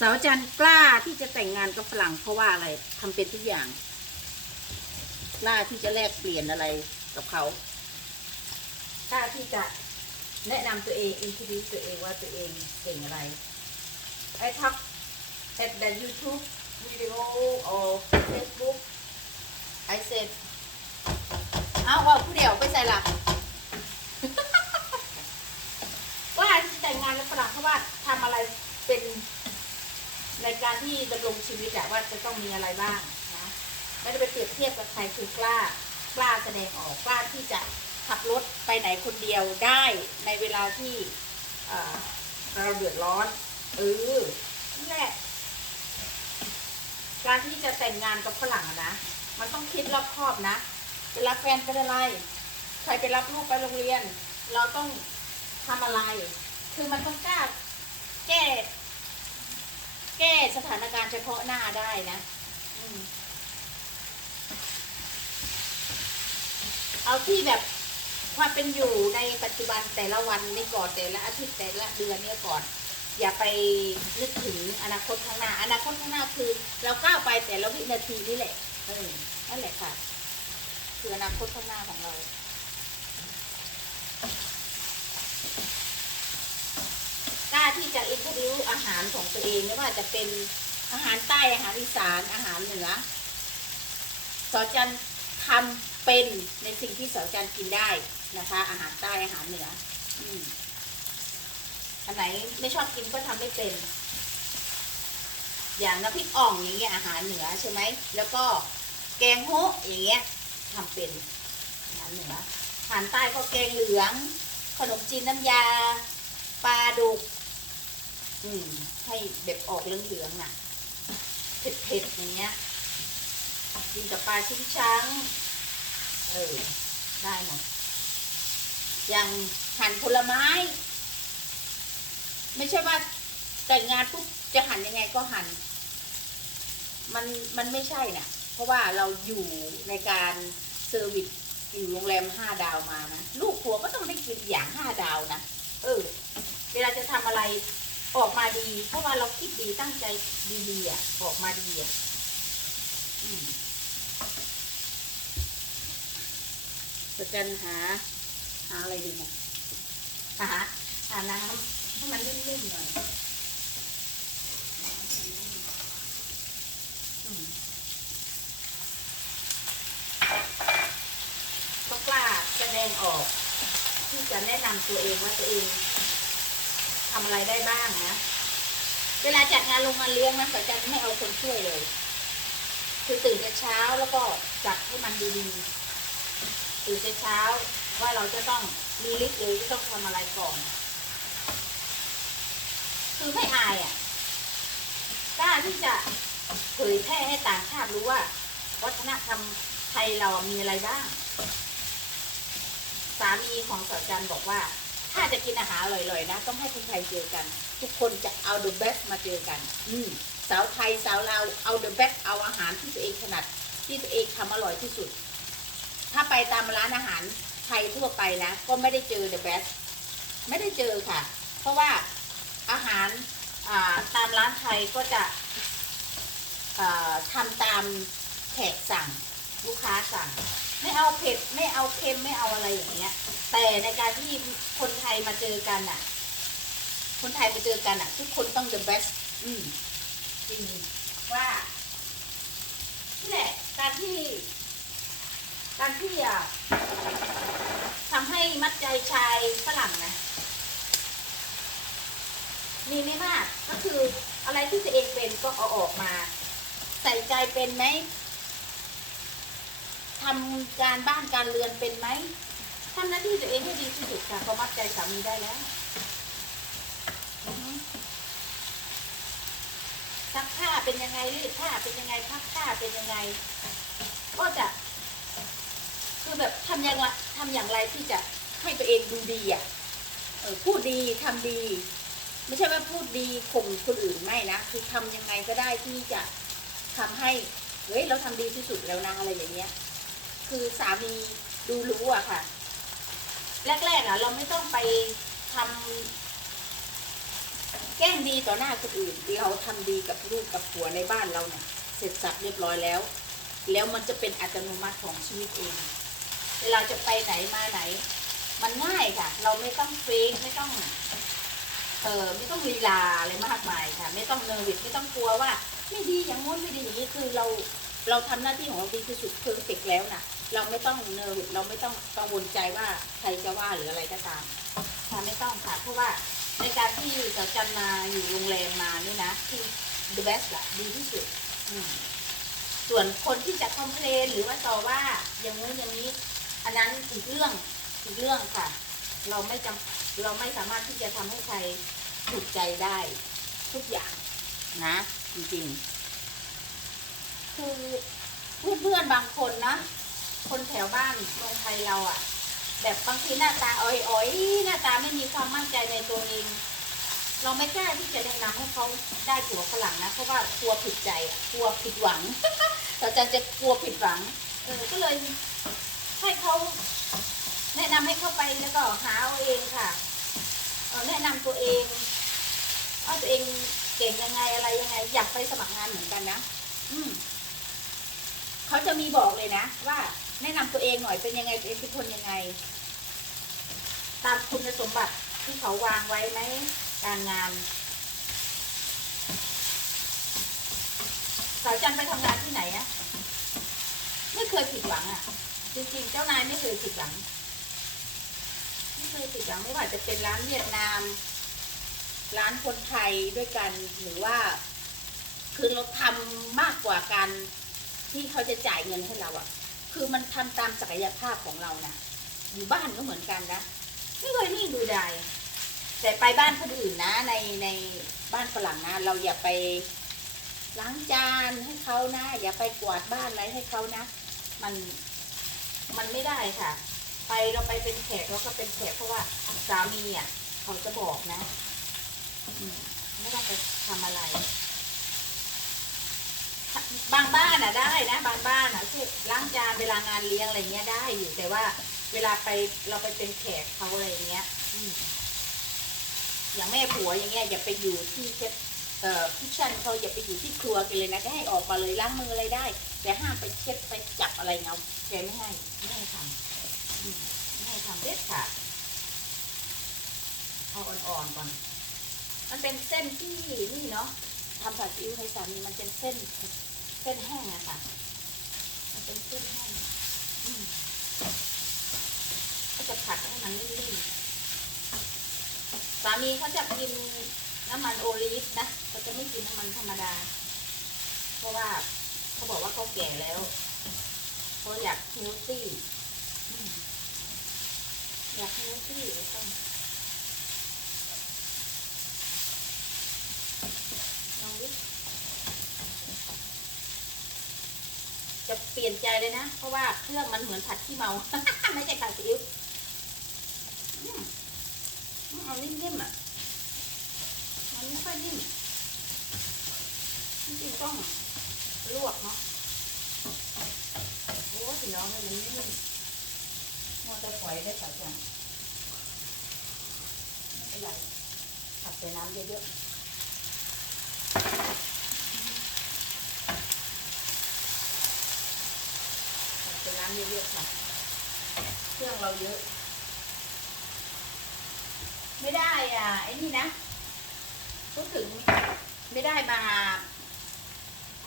สาวจันกล้าที่จะแต่งงานกับฝรั่งเพราะว่าอะไรทำเป็นทุกอย่าง กล้าที่จะแลกเปลี่ยนอะไรกับเขากล้าที่จะแนะนำตัวเองอินทิวิตัวเองว่าตัวเองเก่งอะไร I talk at the YouTube video or Facebook I said เอาว่าผู้เดียวไปใส่หลักว่าที่แต่งงานกับฝรั่งเพราะว่าทำอะไรเป็น ในการที่ดำรงชีวิตอะว่าจะต้องมีอะไรบ้างนะไม่ได้ไปเปรียบเทียบกับใครคือกล้ากล้าแสดงออกกล้าที่จะขับรถไปไหนคนเดียวได้ในเวลาที่เราเดือดร้อนเออนั่นแหละการที่จะแต่งงานกับฝรั่งอะนะ มันต้องคิดรอบคอบนะ เวลาแฟนเป็นอะไร ใครไปรับลูกไปโรงเรียน เราต้องทำอะไร คือมันต้องกล้าแก้ แก้สถานการณ์เฉพาะหน้าได้นะเอาที่แบบความเป็นอยู่ในปัจจุบันแต่ละวันนี่ก่อนแต่ละอาทิตย์แต่ละเดือนเนี่ยก่อน อย่าไปนึกถึงอนาคตข้างหน้า อนาคตข้างหน้าคือ เราก้าวไปแต่ละวินาทีนี่แหละเออนั่นแหละค่ะ คืออนาคตข้างหน้าของเรา กล้า ที่จะอินทวิวอาหารของตัวเองไม่ว่าจะเป็นอาหารใต้อาหารอีสานอาหารเหนือสอจันทำเป็นในสิ่งที่สอจันกินได้นะคะ อาหารใต้อาหารเหนืออืมอันไหนไม่ชอบกินก็ทำไม่เป็น อย่างน้ำพริกอ่องอย่างเงี้ยอาหารเหนือใช่ไหมแล้วก็แกงโฮะอย่างเงี้ยทำเป็นอาหารเหนืออาหารใต้ก็แกงเหลือง ขนมจีนน้ำยาปลาดุก อืม ให้แบบออกเหลืองๆน่ะ เผ็ดๆอย่างเงี้ย กินกับปลาชิ้นช้างเออ ได้หมด อย่างหั่นผลไม้ ไม่ใช่ว่าแต่งงานปุ๊บจะหั่นยังไงก็หั่น มันมันไม่ใช่น่ะ เพราะว่าเราอยู่ในการเซอร์วิสอยู่โรงแรมห้าดาวมานะ ลูกผัวก็ต้องได้กินอย่างห้าดาวนะ เออ เวลาจะทำอะไร ออกมาดี เพราะว่าเราคิดดีตั้งใจดีๆอะออกมาดีอะอืมจะกันหา หาอะไรดีเนี่ยหาหาน้ำให้มันนิ่มๆหน่อยก็กล้าแสดงออก ที่จะแนะนำตัวเองว่าตัวเอง ทำอะไรได้บ้างนะ เวลาจัดงานลงงานเลี้ยงนะสาวจันไม่เอาคนช่วยเลย คือตื่นแต่เช้าแล้วก็จัดให้มันดีๆตื่นแต่เช้าว่าเราจะต้องมีลิสต์หรือจะต้องทำอะไรก่อน คือไม่อายอะกล้าที่จะเผยแพร่ให้ต่างชาติรู้ว่า วัฒนธรรมไทยเรามีอะไรบ้าง สามีของสาวจันบอกว่า ถ้าจะกินอาหารอร่อยๆนะ ต้องให้คนไทยเจอกัน ทุกคนจะเอา the best มาเจอกัน อืมสาวไทยสาวลาวเอา the best เอาอาหารที่ตัวเองถนัดที่ตัวเองทำอร่อยที่สุด ถ้าไปตามร้านอาหารไทยทั่วไปนะ ก็ไม่ได้เจอ the best ไม่ได้เจอค่ะ เพราะว่าอาหารอ่าตามร้านไทยก็จะอ่าทำตามแขกสั่ง ลูกค้าสั่ง ไม่เอาเผ็ดไม่เอาเค็มไม่เอาอะไรอย่างเงี้ย แต่ในการที่คนไทยมาเจอกันอะ คนไทยมาเจอกันอะ ทุกคนต้อง the best อืมจริงว่านี่แหละการที่ การที่อะทำให้มัดใจชายฝรั่งนะมีไม่มากก็คืออะไรที่ตัวเองเป็นก็เอาออกมา ใส่ใจเป็นไหม ทำการบ้านการเรือนเป็นไหมทำหน้าที่ตัวเองให้ดีที่สุดค่ะพอมัดใจสามีได้แล้วซักผ้าเป็นยังไงรีดผ้าเป็นยังไงพักผ้าเป็นยังไง ก็จะ คือแบบทำอย่างไรทำอย่างไรที่จะให้ตัวเองดูดีอะเออพูดดีทำดี ไม่ใช่ว่าพูดดีข่มคนอื่นไม่นะคือทำยังไงก็ได้ที่จะทำให้เฮ้ยเราทำดีที่สุดแล้วนะอะไรอย่างเงี้ย คือสามีดูรู้อะค่ะ แรกๆอะเราไม่ต้องไปทำแกล้งดีต่อหน้าคนอื่นเราทำดีกับลูกกับผัวในบ้านเราเนี่ยเสร็จสับเรียบร้อยแล้ว แล้วมันจะเป็นอัตโนมัติของชีวิตเอง เวลาจะไปไหนมาไหน มันง่ายค่ะ เราไม่ต้องเฟกไม่ต้องเออไม่ต้องลีลาอะไรมากมายค่ะ ไม่ต้องเนอร์วิสไม่ต้องกลัวว่า ไม่ดีอย่างงู้นไม่ดีอย่างนี้คือเรา เราทำหน้าที่ของเราดีที่สุดเพอร์เฟกแล้วนะเราไม่ต้องเนอร์เราไม่ต้องกังวลใจว่าใครจะว่าหรืออะไรก็ตามค่ะไม่ต้องค่ะเพราะว่าในการที่เราจันมาอยู่โรงแรมมานี่นะที่ the best ละดีที่สุด ส่วนคนที่จะคอมเพลนหรือว่าต่อว่าอย่างนู้นอย่างนี้ อันนั้นอีกเรื่องอีกเรื่องค่ะ เราไม่จำเราไม่สามารถที่จะทำให้ใครถูกใจได้ทุกอย่างนะ จริงๆ คือเพื่อนๆบางคนนะ คนแถวบ้านเมืองไทยเราอะ่ะ แบบบางทีหน้าตาอ่อยๆ หน้าตาไม่มีความมั่นใจในตัวเอง เราไม่กล้าที่จะแนะนำให้เขาได้ผัวฝรั่งนะ เพราะว่ากลัวผิดใจอะกลัวผิดหวังเราจะจะกลัวผิดหวังเออก็เลยให้เขาแนะนำให้เข้าไปแล้วก็หาเอาเองค่ะแนะนำตัวเองว่าตัวเองเก่งยังไงอะไรยังไง อยากไปสมัครงานเหมือนกันนะ อืม เขาจะมีบอกเลยนะ ว่าแนะนำตัวเองหน่อยเป็นยังไงเองเป็นคนยังไง ตามคุณสมบัติที่เขาวางไว้ไหมการงานสาวจันไปทำงานที่ไหนอะไม่เคยผิดหวังอะจริงๆ เจ้านายไม่เคยผิดหวังไม่เคยผิดหวังไม่ว่าจะเป็นร้านเวียดนาม ร้านคนไทยด้วยกันหรือว่า คือเราทำมากกว่าการ ที่เขาจะจ่ายเงินให้เราอะคือมันทำตามศักยภาพของเรานะอยู่บ้านก็เหมือนกันนะไม่เคยนิ่งดูดายแต่ไปบ้านคนอื่นนะ ในในบ้านฝรั่งนะ เราอย่าไปล้างจานให้เขานะ อย่าไปกวาดบ้านอะไรให้เขานะ มันมันไม่ได้ค่ะ ไปเราไปเป็นแขกเราก็เป็นแขกเพราะว่าสามีอะ เขาจะบอกนะไม่ต้องไปทำอะไร บางบ้านอะได้นะ บางบ้านอะเช่นล้างจานเวลางานเลี้ยงอะไรเงี้ยได้อยู่แต่ว่า เวลาไปเราไปเป็นแขกเขาอะไรเงี้ยอืมอย่างแม่ผัวอย่างเงี้ยอย่าไปอยู่ที่เชฟเอ่อคิชชั่นเขาอย่าไปอยู่ที่ครัวกันเลยนะจะให้ออกมาเลยล้างมืออะไรได้ แต่ห้ามไปเช็ดไปจับอะไรเงาแกไม่ให้ไม่ให้ทำอืมไม่ให้ทำเด็ดขาดเอาอ่อนๆก่อนมันเป็นเส้นที่นี่เนาะ ทำผัดซีอิ๊วให้สามีมันเป็นเส้น เส้นแห้งอะค่ะ มันเป็นเส้นแห้งอืมก็จะผัดให้มันนิ่มๆสามีเขาจะกินน้ำมันโอลีฟนะเขาจะไม่กินน้ำมันธรรมดา เพราะว่าเขาบอกว่าเขาแก่แล้วเขาอยากเฮลตี้อืมอยากเฮลตี้ต้องลองดิ จะเปลี่ยนใจเลยนะ เพราะว่าเครื่องมันเหมือนผัดขี้เมา ไม่ใช่ผัดซีอิ๊วอืมเอานิ่มๆอะ มันไม่ค่อยนิ่มจริงต้องลวกเนาะ โอ้พี่น้องมันไม่นิ่มมัวแต่ปล่อยได้สักอย่างไม่เป็นไรผัดใส่น้ำเยอะๆผัดใส่น้ำเยอะๆค่ะ เครื่องเราเยอะ ไม่ได้อะไอ้นี่นะพูดถึงไม่ได้มา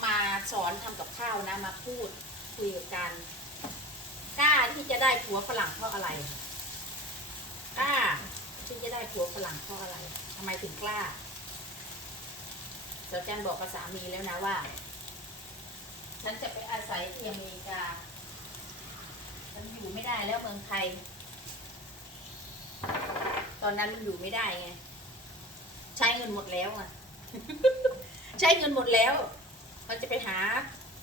มาสอนทำกับข้าวนะ มาพูดคุยกันกล้าที่จะได้ผัวฝรั่งเพราะอะไรกล้าที่จะได้ผัวฝรั่งเพราะอะไรทำไมถึงกล้าเจ้าจันบอกกับสามีแล้วนะว่า ฉันจะไปอาศัยที่อเมริกา ฉันอยู่ไม่ได้แล้วเมืองไทย ตอนนั้นมันอยู่ไม่ได้ไง ใช้เงินหมดแล้วอะ ใช้เงินหมดแล้ว มันจะไปหา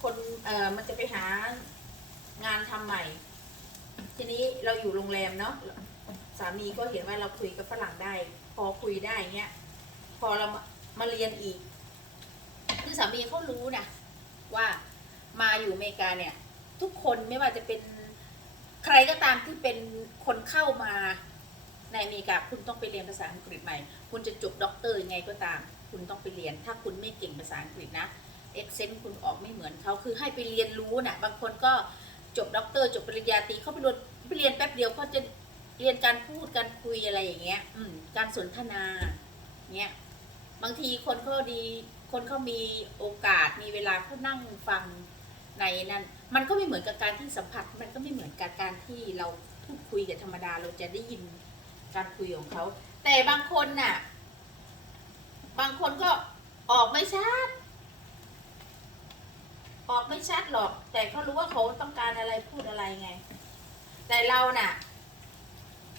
คนเอ่อมันจะไปหางานทำใหม่ ทีนี้เราอยู่โรงแรมเนาะสามีก็เห็นว่าเราคุยกับฝรั่งได้ พอคุยได้เงี้ย พอเรามามาเรียนอีก คือสามีเขารู้นะว่ามาอยู่อเมริกาเนี่ย ทุกคนไม่ว่าจะเป็น ใครก็ตามที่เป็นคนเข้ามาในอเมริกาคุณต้องไปเรียนภาษาอังกฤษใหม่ คุณจะจบด็อกเตอร์ยังไงก็ตาม คุณต้องไปเรียน ถ้าคุณไม่เก่งภาษาอังกฤษนะเอ็กเซนต์คุณออกไม่เหมือนเขาคือให้ไปเรียนรู้นะ่ะบางคนก็จบด็อกเตอร์จบปริญญาตรีเขาไปเรียนไปเรียนแป๊บเดียวก็จะเรียนการพูดการคุยอะไรอย่างเงี้ย อืมการสนทนาเงี้ยบางทีคนเขาดี คนเขามีโอกาสมีเวลาเขานั่งฟังในนั้น มันก็ไม่เหมือนกับการที่สัมผัส มันก็ไม่เหมือนกับการที่เราพูดคุยกับธรรมดาเราจะได้ยินการคุยของเขา แต่บางคนน่ะ บางคนก็ออกไม่ชัด ออกไม่ชัดหรอก แต่เขารู้ว่าเขาต้องการอะไรพูดอะไรไง แต่เราน่ะ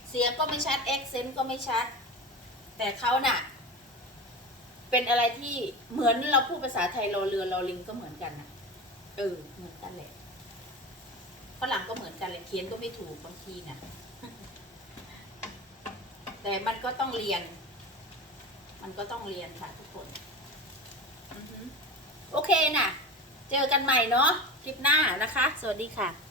เสียงก็ไม่ชัดเอ็กเซนต์ก็ไม่ชัด แต่เขาน่ะ เป็นอะไรที่เหมือนเราพูดภาษาไทยรอเรือรอลิงก็เหมือนกันนะเออเหมือนกันแหละ ฝรั่งก็เหมือนกันเลยเขียนก็ไม่ถูกบางทีน่ะแต่มันก็ต้องเรียน มันก็ต้องเรียนค่ะทุกคนโอเคน่ะ เจอกันใหม่เนาะคลิปหน้านะคะ สวัสดีค่ะ